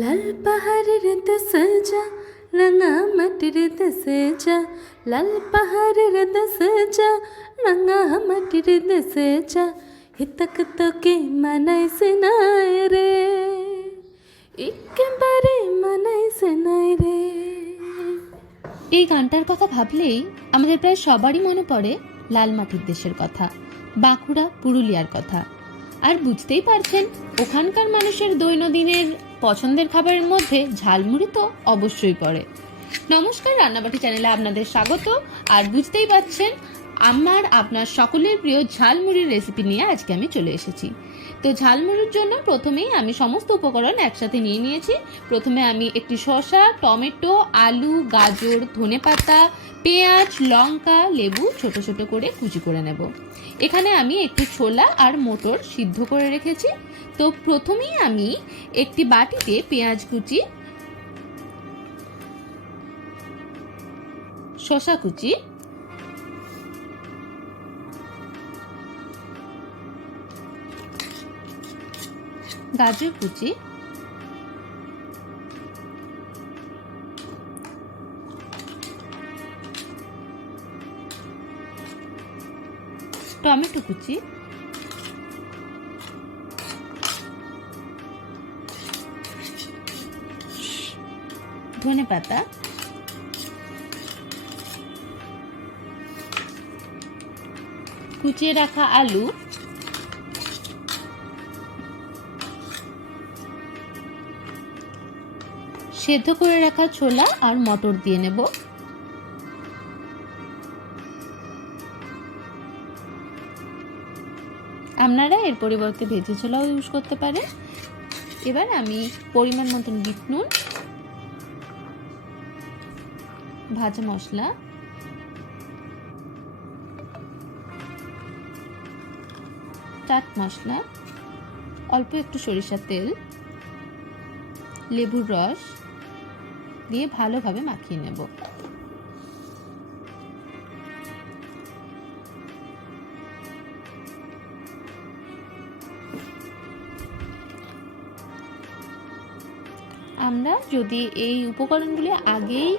লাল পাহাড়ের দেশে যা, রাঙা মাটির দেশে যা। লাল পাহাড়ের দেশে যা, রাঙা মাটির দেশে যা। হিতক তোকে মানাইছে নাই রে, একেবারে মানাইছে নাই রে। এই গানটার কথা ভাবলেই আমাদের প্রায় সবারই মনে পড়ে লাল মাটির দেশের কথা, বাঁকুড়া পুরুলিয়ার কথা। আর বুঝতেই পারছেন, ওখানকার মানুষের দৈনন্দিনের পছন্দের খাবারের মধ্যে ঝালমুড়ি তো অবশ্যই পড়ে। নমস্কার, রান্নাবাটি চ্যানেলে আপনাদের স্বাগত। আর বুঝতেই পারছেন, আপনার সকলের প্রিয় ঝালমুড়ির রেসিপি নিয়ে আজকে আমি চলে এসেছি। তো ঝালমুড়ির জন্য প্রথমেই আমি সমস্ত উপকরণ একসাথে নিয়ে নিয়েছি। প্রথমে আমি একটি শসা, টমেটো, আলু, গাজর, ধনেপাতা, পেঁয়াজ, লঙ্কা, লেবু ছোট ছোট করে কুচি করে নেব। এখানে আমি একটু ছোলা আর মটর সিদ্ধ করে রেখেছি। তো প্রথমেই আমি একটি বাটিতে পেঁয়াজ কুচি, শসা কুচি, গাজর কুচি, টমেটো কুচি, ধনেপাতা, কুচিয়ে রাখা আলু, সেদ্ধ করে রাখা ছোলা আর মটর দিয়ে নেব। আপনারা এর পরিবর্তে ভেজে ছোলাও ইউজ করতে পারেন। এবার আমি পরিমাণ মতন বিট নুন, ভাজা মশলা, চাট মশলা, অল্প একটু সরিষার তেল, লেবুর রস দিয়ে ভালোভাবে মাখিয়ে নেব। আমরা যদি এই উপকরণগুলি আগেই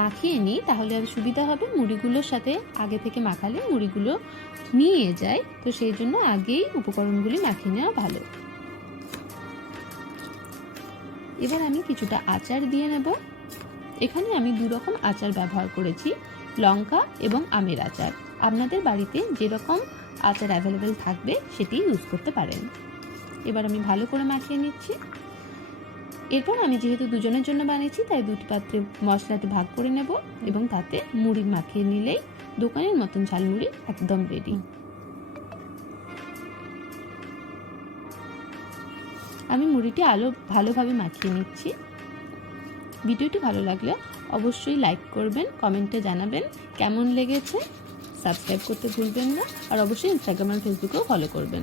মাখিয়ে নিই তাহলে আর সুবিধা হবে। মুড়িগুলোর সাথে আগে থেকে মাখালে মুড়িগুলো নিয়ে যায়, তো সেই জন্য আগেই উপকরণগুলি মাখিয়ে নেওয়া ভালো। এবার আমি কিছুটা আচার দিয়ে নেব। এখানে আমি 2 রকম আচার ব্যবহার করেছি, লঙ্কা এবং আমের আচার। আপনাদের বাড়িতে যেরকম আচার অ্যাভেলেবেল থাকবে সেটি ইউজ করতে পারেন। এবার আমি ভালো করে মাখিয়ে নিচ্ছি। এরপর আমি যেহেতু দুজনের জন্য বানিয়েছি তাই 2টি পাত্রে মশলাটি ভাগ করে নেব এবং তাতে মুড়ি মাখিয়ে নিলেই দোকানের মতন ঝালমুড়ি একদম রেডি। আমি মুড়িটি ভালোভাবে মাখিয়ে নিচ্ছি। ভিডিওটি ভালো লাগলে অবশ্যই লাইক করবেন, কমেন্টে জানাবেন কেমন লেগেছে, সাবস্ক্রাইব করতে ভুলবেন না, আর অবশ্যই ইনস্টাগ্রাম আর ফেসবুকেও ফলো করবেন।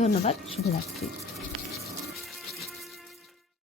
ধন্যবাদ, শুভরাত্রি।